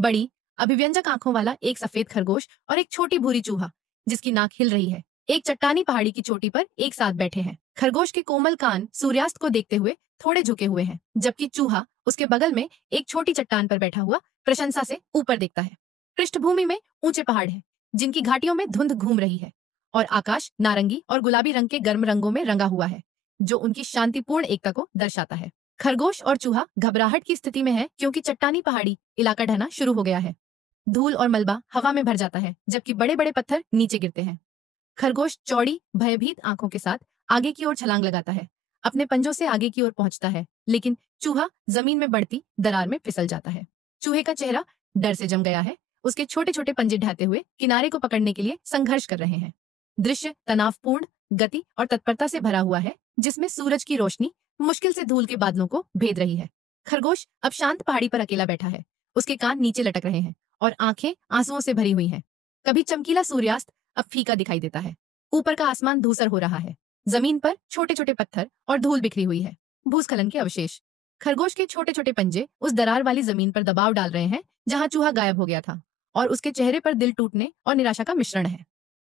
बड़ी अभिव्यंजक आंखों वाला एक सफेद खरगोश और एक छोटी भूरी चूहा जिसकी नाक हिल रही है, एक चट्टानी पहाड़ी की चोटी पर एक साथ बैठे हैं। खरगोश के कोमल कान सूर्यास्त को देखते हुए थोड़े झुके हुए हैं, जबकि चूहा उसके बगल में एक छोटी चट्टान पर बैठा हुआ प्रशंसा से ऊपर देखता है। पृष्ठभूमि में ऊंचे पहाड़ हैं, जिनकी घाटियों में धुंध घूम रही है, और आकाश नारंगी और गुलाबी रंग के गर्म रंगों में रंगा हुआ है, जो उनकी शांतिपूर्ण एकता को दर्शाता है। खरगोश और चूहा घबराहट की स्थिति में है क्योंकि चट्टानी पहाड़ी इलाका ढहना शुरू हो गया है। धूल और मलबा हवा में भर जाता है, जबकि बड़े बड़े पत्थर नीचे गिरते हैं। खरगोश चौड़ी भयभीत आंखों के साथ आगे की ओर छलांग लगाता है, अपने पंजों से आगे की ओर पहुंचता है, लेकिन चूहा जमीन में बढ़ती दरार में फिसल जाता है। चूहे का चेहरा डर से जम गया है, उसके छोटे छोटे पंजे ढहते हुए किनारे को पकड़ने के लिए संघर्ष कर रहे हैं। दृश्य तनावपूर्ण, गति और तत्परता से भरा हुआ है, जिसमें सूरज की रोशनी मुश्किल से धूल के बादलों को भेद रही है। खरगोश अब शांत पहाड़ी पर अकेला बैठा है, उसके कान नीचे लटक रहे हैं और आंखें आंसुओं से भरी हुई हैं। कभी चमकीला सूर्यास्त अब फीका दिखाई देता है। ऊपर का आसमान धूसर हो रहा है, जमीन पर छोटे छोटे पत्थर और धूल बिखरी हुई है, भूस्खलन के अवशेष। खरगोश के छोटे छोटे पंजे उस दरार वाली जमीन पर दबाव डाल रहे हैं जहां चूहा गायब हो गया था, और उसके चेहरे पर दिल टूटने और निराशा का मिश्रण है।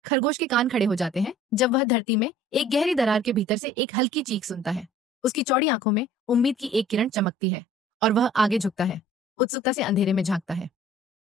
खरगोश के कान खड़े हो जाते हैं जब वह धरती में एक गहरी दरार के भीतर से एक हल्की चीख सुनता है। उसकी चौड़ी आंखों में उम्मीद की एक किरण चमकती है, और वह आगे झुकता है, उत्सुकता से अंधेरे में झांकता है।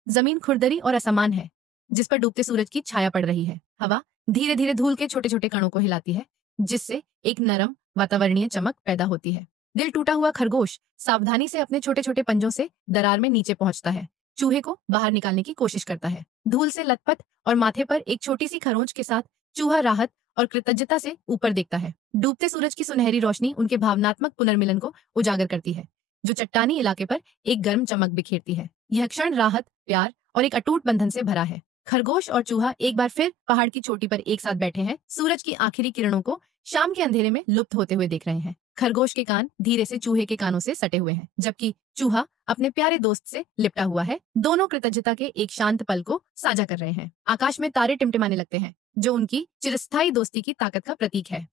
जमीन खुरदरी और असमान है, जिस पर डूबते सूरज की छाया पड़ रही है। हवा धीरे धीरे धूल के छोटे छोटे कणों को हिलाती है, जिससे एक नरम वातावरणीय चमक पैदा होती है। दिल टूटा हुआ खरगोश सावधानी से अपने छोटे छोटे पंजों से दरार में नीचे पहुंचता है, चूहे को बाहर निकालने की कोशिश करता है। धूल से लथपथ और माथे पर एक छोटी सी खरोंच के साथ चूहा राहत और कृतज्ञता से ऊपर देखता है। डूबते सूरज की सुनहरी रोशनी उनके भावनात्मक पुनर्मिलन को उजागर करती है, जो चट्टानी इलाके पर एक गर्म चमक बिखेरती है। यह क्षण राहत, प्यार और एक अटूट बंधन से भरा है। खरगोश और चूहा एक बार फिर पहाड़ की चोटी पर एक साथ बैठे हैं, सूरज की आखिरी किरणों को शाम के अंधेरे में लुप्त होते हुए देख रहे हैं। खरगोश के कान धीरे से चूहे के कानों से सटे हुए हैं, जबकि चूहा अपने प्यारे दोस्त से लिपटा हुआ है। दोनों कृतज्ञता के एक शांत पल को साझा कर रहे हैं। आकाश में तारे टिमटिमाने लगते हैं, जो उनकी चिरस्थायी दोस्ती की ताकत का प्रतीक है।